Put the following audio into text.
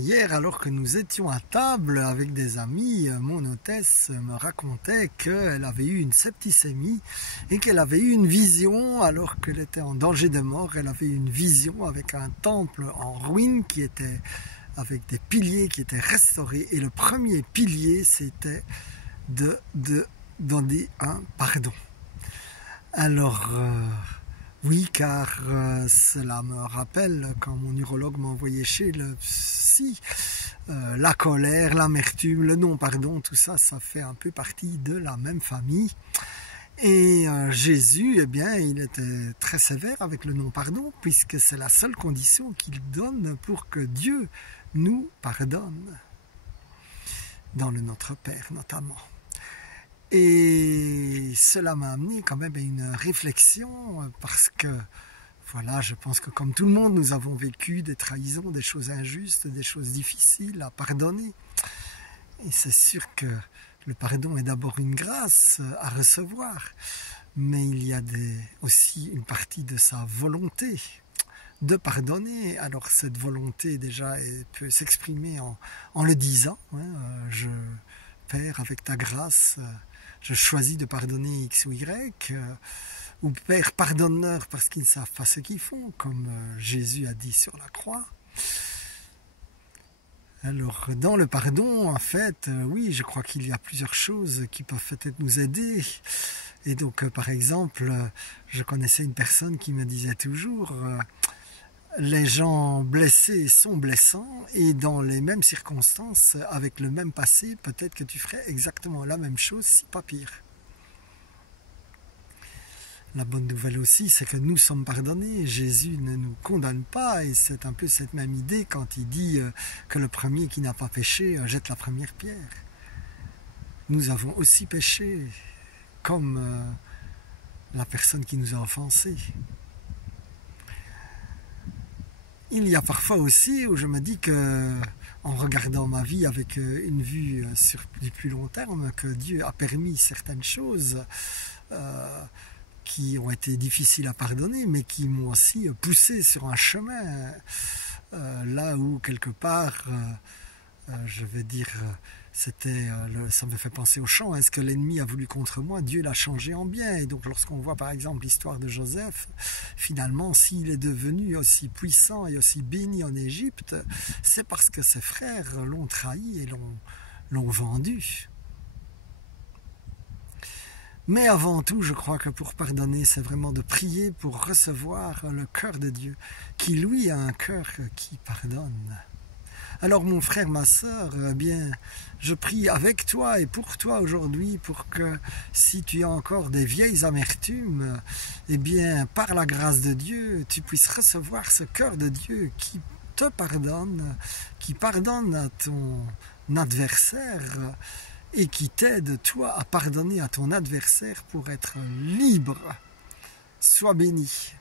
Hier, alors que nous étions à table avec des amis, mon hôtesse me racontait qu'elle avait eu une septicémie et qu'elle avait eu une vision alors qu'elle était en danger de mort. Elle avait eu une vision avec un temple en ruine qui était avec des piliers qui étaient restaurés. Et le premier pilier, c'était de donner un pardon. Alors, oui, car cela me rappelle quand mon urologue m'a envoyé chez le psy, la colère, l'amertume, le non-pardon, tout ça, ça fait un peu partie de la même famille. Et Jésus, eh bien, il était très sévère avec le non-pardon, puisque c'est la seule condition qu'il donne pour que Dieu nous pardonne, dans le Notre Père notamment. Et cela m'a amené quand même à une réflexion parce que, voilà, je pense que comme tout le monde, nous avons vécu des trahisons, des choses injustes, des choses difficiles à pardonner. Et c'est sûr que le pardon est d'abord une grâce à recevoir, mais il y a aussi une partie de sa volonté de pardonner. Alors cette volonté déjà peut s'exprimer en le disant, je Père, avec ta grâce, je choisis de pardonner X ou Y, ou Père, pardonne-leur parce qu'ils ne savent pas ce qu'ils font, comme Jésus a dit sur la croix. Alors, dans le pardon, en fait, oui, je crois qu'il y a plusieurs choses qui peuvent peut-être nous aider. Et donc, par exemple, je connaissais une personne qui me disait toujours les gens blessés sont blessants et dans les mêmes circonstances, avec le même passé, peut-être que tu ferais exactement la même chose, si pas pire. La bonne nouvelle aussi, c'est que nous sommes pardonnés. Jésus ne nous condamne pas et c'est un peu cette même idée quand il dit que le premier qui n'a pas péché jette la première pierre. Nous avons aussi péché comme la personne qui nous a offensés. Il y a parfois aussi où je me dis que, en regardant ma vie avec une vue sur du plus long terme, que Dieu a permis certaines choses qui ont été difficiles à pardonner, mais qui m'ont aussi poussé sur un chemin là où quelque part, je vais dire, ça me fait penser au chant. Est-ce que l'ennemi a voulu contre moi? Dieu l'a changé en bien. Et donc lorsqu'on voit par exemple l'histoire de Joseph, finalement s'il est devenu aussi puissant et aussi béni en Égypte, c'est parce que ses frères l'ont trahi et l'ont vendu. Mais avant tout, je crois que pour pardonner, c'est vraiment de prier pour recevoir le cœur de Dieu, qui lui a un cœur qui pardonne. Alors mon frère, ma sœur, eh bien, je prie avec toi et pour toi aujourd'hui pour que si tu as encore des vieilles amertumes, eh bien, par la grâce de Dieu, tu puisses recevoir ce cœur de Dieu qui te pardonne, qui pardonne à ton adversaire et qui t'aide, toi, à pardonner à ton adversaire pour être libre. Sois béni.